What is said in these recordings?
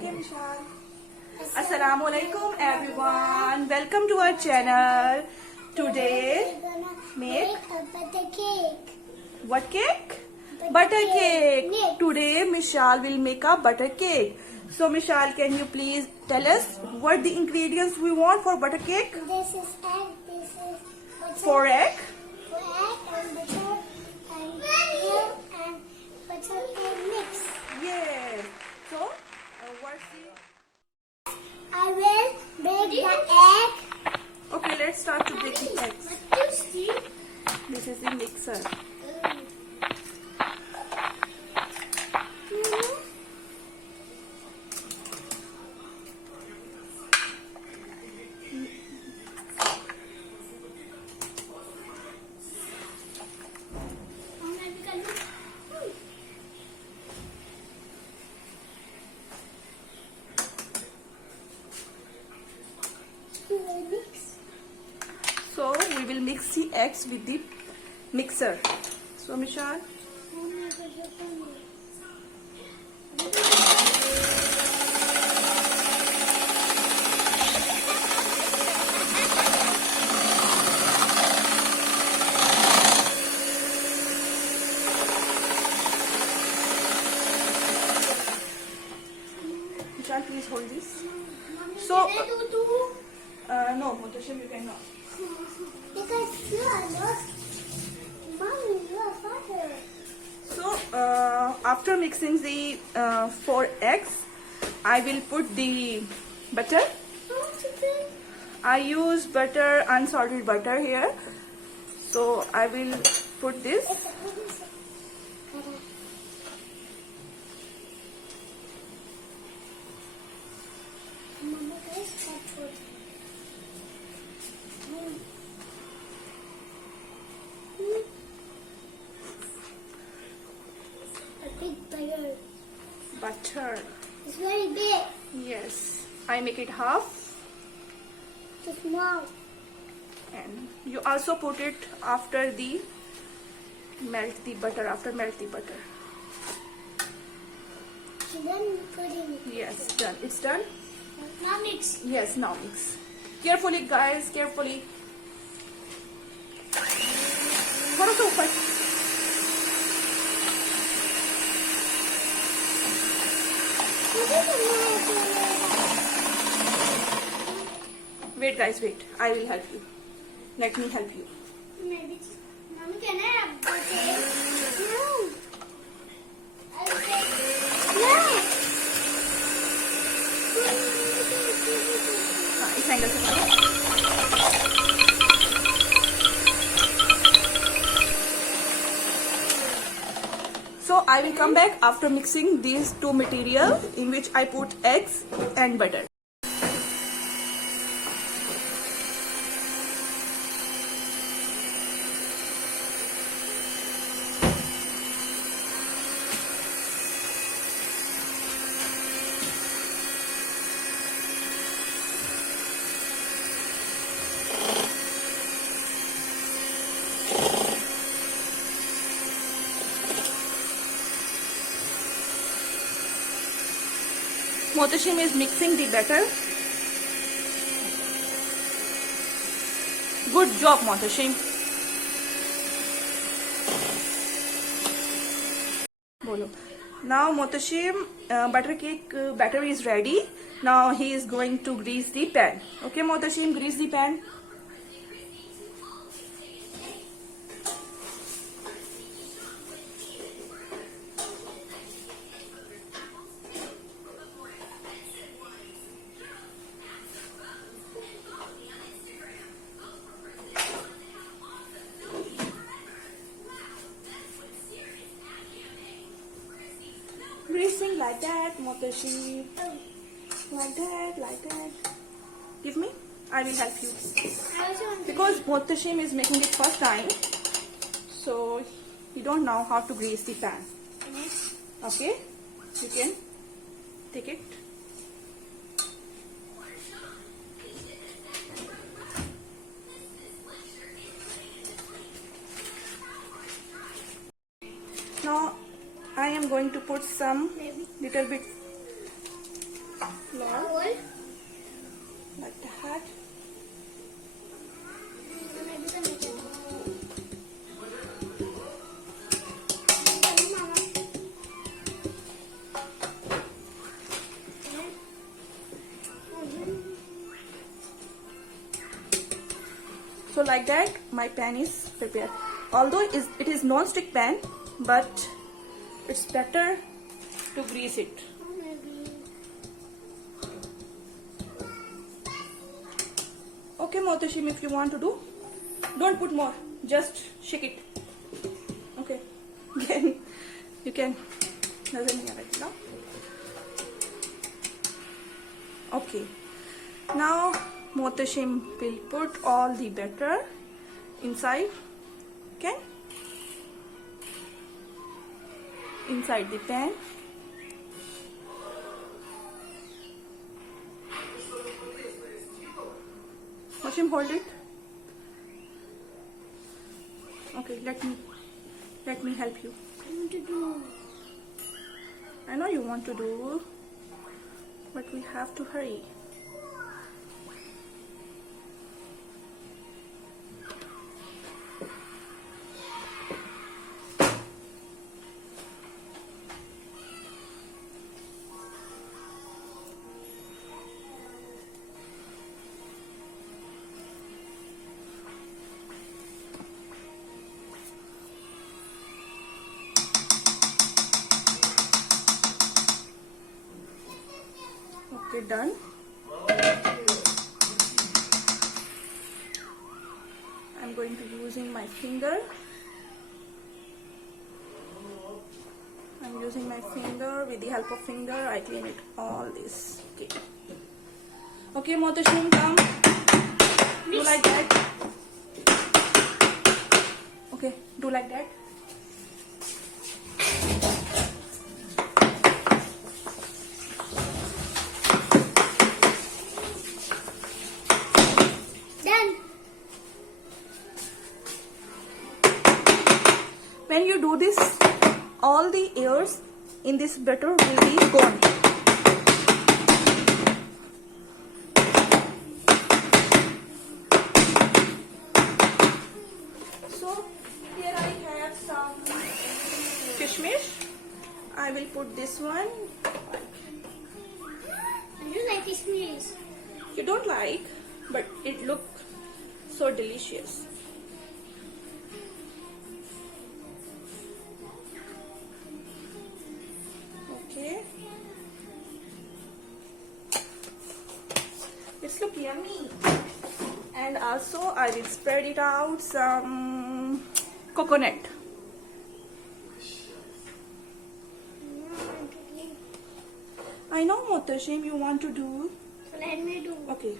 Okay, Mishal. Assalamu alaikum everyone. Welcome to our channel. Today, make a butter cake. what cake? Butter cake. cake. Today, Mishal will make a butter cake. So, Mishal, can you please tell us what the ingredients we want for butter cake? This is egg. This is butter. 4 egg. For egg and butter and milk and butter and mix. Yeah. So, what's the... I will break the egg. Okay, let's start to break the eggs. This is the mixer. So we will mix the eggs with the mixer. So Mishal, Mishal, please hold this. So no, Mutashim, you cannot. Because you are not, mommy, you are father. So after mixing the 4 eggs, I will put the butter. I use butter, unsalted butter here. So I will put this. Mama, guys, cut food. A big butter. Butter. It's very big. Yes. I make it half. Too small. And you also put it after the melt the butter. After melt the butter. So then putting it. Yes, done. It's done. Now mix. Yes, now mix. Carefully, guys. Carefully. थोड़ा सा ऊपर. Wait, guys, wait. I will help you. Let me help you. Maybe. Mommy, can I have butter? No. I will take. No. हाँ, इस angle से करो. So I will come back after mixing these two material in which I put eggs and butter. Motashim is mixing the batter. Good job, Motashim. Bolo. Now Motashim butter cake batter is ready. Now he is going to grease the pan. Okay, Motashim, grease the pan. Greasing like that, Motashi. Like that, like that. Give me. I will help you. Because Motashim is making it first time, so he don't know how to grease the pan. Okay? You can take it. Now I am going to put some little bit long, Roll. like that. Maybe the middle. So like that my pan is prepared. Although it is non-stick pan, but it's better to grease it. Okay, Mohtashim, if you want to do, don't put more, just shake it. Okay, then you can. No? Okay, now Mohtashim will put all the batter inside. Okay, inside the pan. Mohtashim, hold it. Okay, let me help you. I want to do. I know you want to do, but we have to hurry. Okay, done. I'm going to using my finger. I'm using my finger. With the help of finger, I clean it all this. Okay. Okay, Mohtashim, come. Do like that. Okay, do like that. When you do this, all the airs in this batter will be gone. So here I have some kishmish. I will put this one. I do like kismis. You don't like, but it looks so delicious. Okay, it's look yummy. And also I will spread it out some coconut. I know, Mohtashim, you want to do. So let me do. Okay.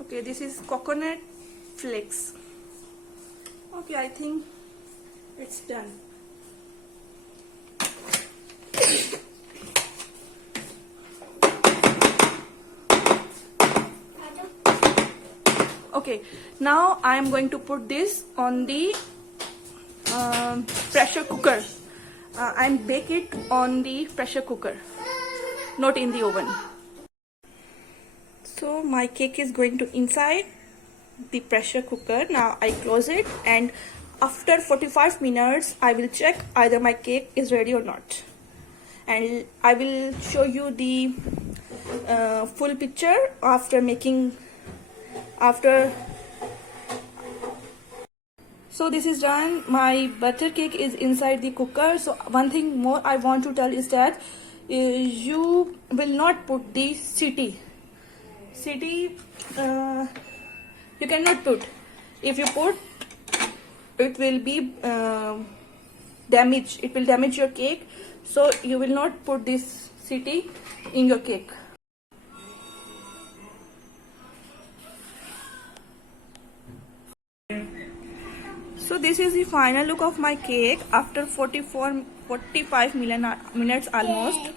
Okay, this is coconut flakes. Okay, I think it's done. Okay, now I am going to put this on the pressure cooker. I'm bake it on the pressure cooker, not in the oven. So my cake is going to inside the pressure cooker. Now I close it, and after 45 minutes I will check either my cake is ready or not, and I will show you the full picture after making. So this is done. My butter cake is inside the cooker. So one thing more I want to tell is that you will not put the city. You cannot put. If you put, it will be damaged. It will damage your cake. So you will not put this city in your cake. So this is the final look of my cake after 45 minutes almost.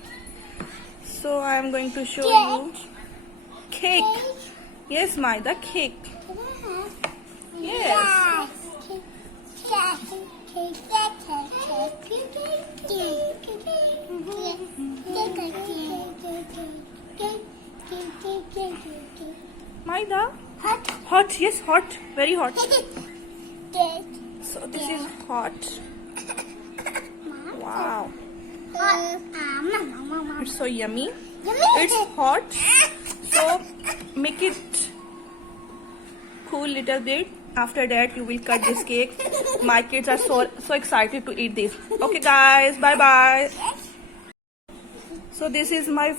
So I am going to show you cake. Yes, Maida, cake. Yes. Maida? Hot. Hot, yes, hot. Very hot. Cake. So this is hot. Wow. Hot. It's so yummy. Yummy. It's hot. So make it cool little bit. After that you will cut this cake. My kids are so excited to eat this. Okay guys, bye bye. So this is my